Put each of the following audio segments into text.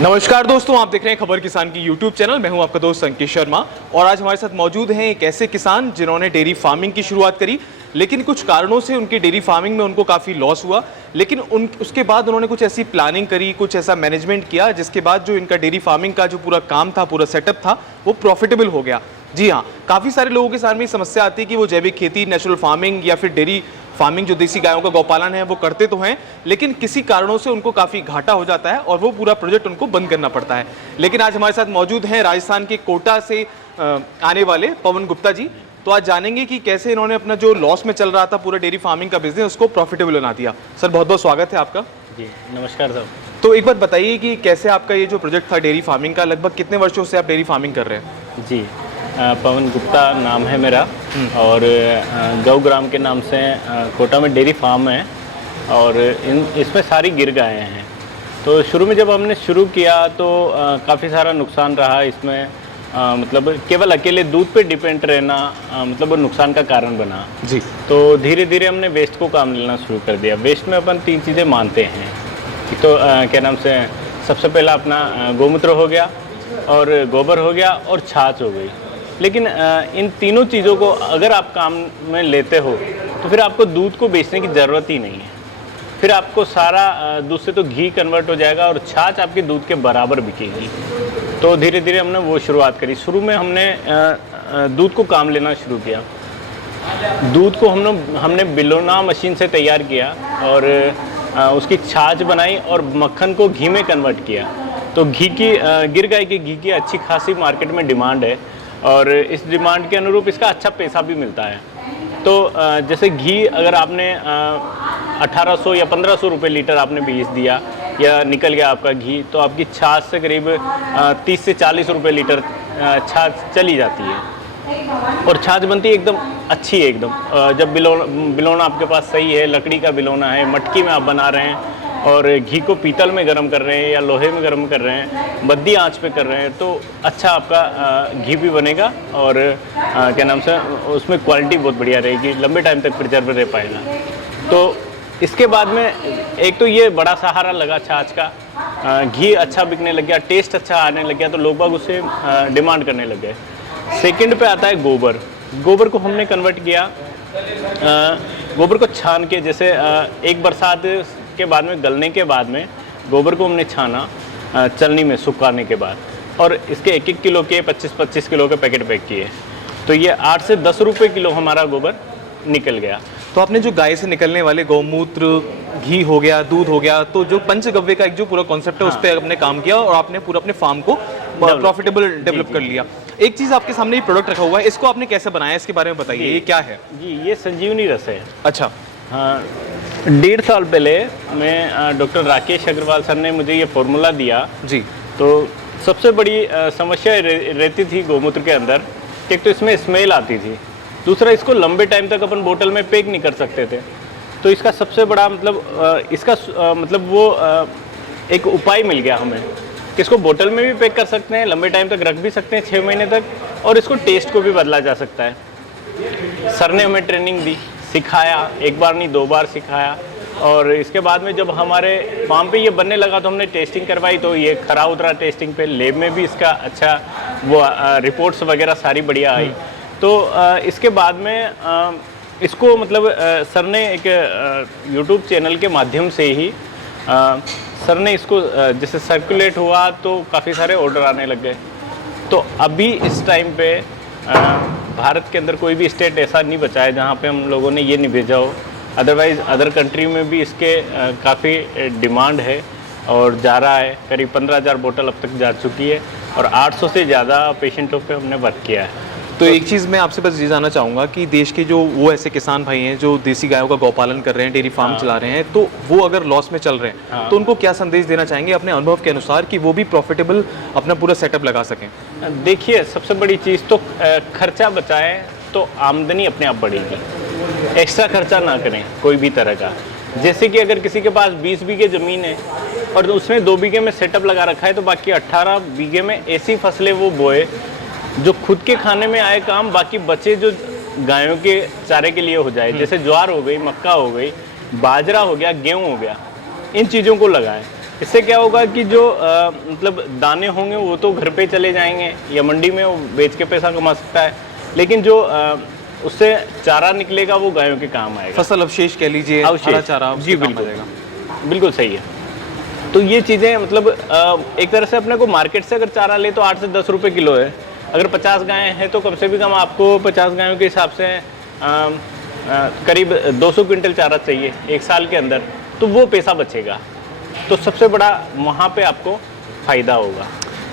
नमस्कार दोस्तों, आप देख रहे हैं खबर किसान की यूट्यूब चैनल। मैं हूं आपका दोस्त अंकित शर्मा और आज हमारे साथ मौजूद हैं एक ऐसे किसान जिन्होंने डेयरी फार्मिंग की शुरुआत करी, लेकिन कुछ कारणों से उनकी डेयरी फार्मिंग में उनको काफ़ी लॉस हुआ। लेकिन उसके बाद उन्होंने कुछ ऐसी प्लानिंग करी, कुछ ऐसा मैनेजमेंट किया जिसके बाद जो इनका डेयरी फार्मिंग का जो पूरा काम था, पूरा सेटअप था, वो प्रॉफिटेबल हो गया। जी हाँ, काफ़ी सारे लोगों के सामने समस्या आती है कि वो जैविक खेती, नेचुरल फार्मिंग या फिर डेयरी फार्मिंग जो देसी गायों का गौपालन है वो करते तो हैं, लेकिन किसी कारणों से उनको काफ़ी घाटा हो जाता है और वो पूरा प्रोजेक्ट उनको बंद करना पड़ता है। लेकिन आज हमारे साथ मौजूद हैं राजस्थान के कोटा से आने वाले पवन गुप्ता जी। तो आज जानेंगे कि कैसे इन्होंने अपना जो लॉस में चल रहा था पूरा डेयरी फार्मिंग का बिजनेस, उसको प्रॉफिटेबल बना दिया। सर, बहुत बहुत स्वागत है आपका। जी नमस्कार सर। तो एक बात बताइए कि कैसे आपका ये जो प्रोजेक्ट था डेयरी फार्मिंग का, लगभग कितने वर्षों से आप डेयरी फार्मिंग कर रहे हैं? जी पवन गुप्ता नाम है मेरा और गौ ग्राम के नाम से कोटा में डेयरी फार्म है और इसमें सारी गिर गायें हैं। तो शुरू में जब हमने शुरू किया तो काफ़ी सारा नुकसान रहा इसमें। मतलब केवल अकेले दूध पे डिपेंड रहना मतलब वो नुकसान का कारण बना। जी। तो धीरे धीरे हमने वेस्ट को काम लेना शुरू कर दिया। वेस्ट में अपन 3 चीज़ें मानते हैं। तो क्या नाम से, सबसे पहला अपना गौमूत्र हो गया और गोबर हो गया और छाछ हो गई। लेकिन इन तीनों चीज़ों को अगर आप काम में लेते हो तो फिर आपको दूध को बेचने की ज़रूरत ही नहीं है। फिर आपको सारा दूध से तो घी कन्वर्ट हो जाएगा और छाछ आपके दूध के बराबर बिकेगी। तो धीरे धीरे हमने वो शुरुआत करी। शुरू में हमने दूध को काम लेना शुरू किया। दूध को हमने बिलोना मशीन से तैयार किया और उसकी छाछ बनाई और मक्खन को घी में कन्वर्ट किया। तो घी की गिर गाय के घी की अच्छी खासी मार्केट में डिमांड है और इस डिमांड के अनुरूप इसका अच्छा पैसा भी मिलता है। तो जैसे घी अगर आपने 1800 या 1500 रुपये लीटर आपने बेच दिया या निकल गया आपका घी, तो आपकी छाछ से करीब 30 से 40 रुपये लीटर छाछ चली जाती है और छाछ बनती है एकदम अच्छी है एकदम। जब बिलोना आपके पास सही है, लकड़ी का बिलोना है, मटकी में आप बना रहे हैं और घी को पीतल में गर्म कर रहे हैं या लोहे में गर्म कर रहे हैं, मध्य आंच पे कर रहे हैं, तो अच्छा आपका घी भी बनेगा और क्या नाम से उसमें क्वालिटी बहुत बढ़िया रहेगी, लंबे टाइम तक प्रिजर्व रह पाएगा। तो इसके बाद में एक तो ये बड़ा सहारा लगा छाछ का, घी अच्छा बिकने लग गया, टेस्ट अच्छा आने लग गया, तो लोग बाग उससे डिमांड करने लग गए। सेकेंड पे आता है गोबर। गोबर को हमने कन्वर्ट किया, गोबर को छान के, जैसे एक बरसात के बाद में गलने के बाद में गोबर को हमने छाना चलनी में सुखाने के बाद और इसके 1-1 किलो के 25-25 किलो के पैकेट पैक किए। तो ये 8 से 10 रुपये किलो हमारा गोबर निकल गया। तो आपने जो गाय से निकलने वाले गौमूत्र, घी हो गया, दूध हो गया, तो जो पंचगव्य का एक जो पूरा कॉन्सेप्ट है उस पर आपने काम किया और आपने पूरा अपने फार्म को प्रॉफिटेबल डेवलप कर लिया। एक चीज़ आपके सामने ये प्रोडक्ट रखा हुआ है, इसको आपने कैसे बनाया, इसके बारे में बताइए, ये क्या है? जी, ये संजीवनी रस है। अच्छा। हाँ, 1.5 साल पहले मैं डॉक्टर राकेश अग्रवाल सर ने मुझे ये फॉर्मूला दिया। जी। तो सबसे बड़ी समस्या रहती थी गौमूत्र के अंदर, एक तो इसमें स्मेल आती थी, दूसरा इसको लंबे टाइम तक अपन बोतल में पैक नहीं कर सकते थे। तो इसका सबसे बड़ा मतलब इसका मतलब वो एक उपाय मिल गया हमें कि इसको बोतल में भी पैक कर सकते हैं, लंबे टाइम तक रख भी सकते हैं 6 महीने तक, और इसको टेस्ट को भी बदला जा सकता है। सर ने हमें ट्रेनिंग दी, सिखाया, एक बार नहीं 2 बार सिखाया और इसके बाद में जब हमारे फार्म पे ये बनने लगा तो हमने टेस्टिंग करवाई, तो ये खरा उतरा टेस्टिंग पे। लैब में भी इसका अच्छा वो रिपोर्ट्स वगैरह सारी बढ़िया आई। तो इसके बाद में इसको मतलब सर ने एक यूट्यूब चैनल के माध्यम से ही सर ने इसको जैसे सर्कुलेट हुआ तो काफ़ी सारे ऑर्डर आने लग गए। तो अभी इस टाइम पे भारत के अंदर कोई भी स्टेट ऐसा नहीं बचा है जहाँ पे हम लोगों ने ये नहीं भेजा हो। अदरवाइज़ अदर कंट्री में भी इसके काफ़ी डिमांड है और जा रहा है। करीब 15,000 बोतल अब तक जा चुकी है और 800 से ज़्यादा पेशेंटों पे हमने वर्क किया है। तो एक चीज़ मैं आपसे बस ये जानना चाहूँगा कि देश के जो वो ऐसे किसान भाई हैं जो देसी गायों का गौपालन कर रहे हैं, डेयरी फार्म चला रहे हैं, तो वो अगर लॉस में चल रहे हैं तो उनको क्या संदेश देना चाहेंगे अपने अनुभव के अनुसार कि वो भी प्रॉफिटेबल अपना पूरा सेटअप लगा सकें? देखिए, सबसे बड़ी चीज़ तो खर्चा बचाएं तो आमदनी अपने आप बढ़ेगी। एक्स्ट्रा खर्चा ना करें कोई भी तरह का। जैसे कि अगर किसी के पास 20 बीघे ज़मीन है और उसने 2 बीघे में सेटअप लगा रखा है, तो बाकी 18 बीघे में ऐसी फसलें वो बोए जो खुद के खाने में आए काम, बाकी बचे जो गायों के चारे के लिए हो जाए। जैसे ज्वार हो गई, मक्का हो गई, बाजरा हो गया, गेहूँ हो गया, इन चीज़ों को लगाएं। इससे क्या होगा कि जो मतलब दाने होंगे वो तो घर पे चले जाएंगे या मंडी में वो बेच के पैसा कमा सकता है, लेकिन जो उससे चारा निकलेगा वो गायों के काम आएगा। फसल अवशेष कह लीजिए, हरा चारा, जी उसके काम बिल्कुल, आ जाएगा। बिल्कुल सही है। तो ये चीज़ें मतलब एक तरह से अपने को मार्केट से अगर चारा ले तो 8 से 10 रुपए किलो है। अगर 50 गायें हैं तो कम से भी कम आपको 50 गायों के हिसाब से करीब 200 क्विंटल चारा चाहिए एक साल के अंदर, तो वो पैसा बचेगा। तो सबसे बड़ा वहाँ पे आपको फ़ायदा होगा।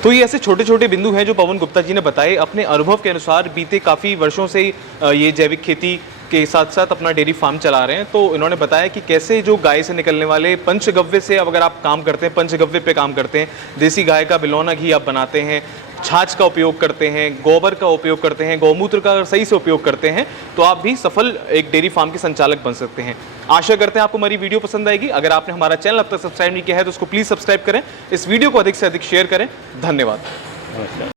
तो ये ऐसे छोटे छोटे बिंदु हैं जो पवन गुप्ता जी ने बताए। अपने अनुभव के अनुसार बीते काफ़ी वर्षों से ये जैविक खेती के साथ साथ अपना डेयरी फार्म चला रहे हैं। तो इन्होंने बताया कि कैसे जो गाय से निकलने वाले पंचगव्य से, अब अगर आप काम करते हैं पंचगव्य पे काम करते हैं, देसी गाय का बिलौना घी आप बनाते हैं, छाछ का उपयोग करते हैं, गोबर का उपयोग करते हैं, गौमूत्र का अगर सही से उपयोग करते हैं तो आप भी सफल एक डेयरी फार्म के संचालक बन सकते हैं। आशा करते हैं आपको हमारी वीडियो पसंद आएगी। अगर आपने हमारा चैनल अब तक सब्सक्राइब नहीं किया है तो उसको प्लीज़ सब्सक्राइब करें, इस वीडियो को अधिक से अधिक शेयर करें। धन्यवाद। नमस्कार।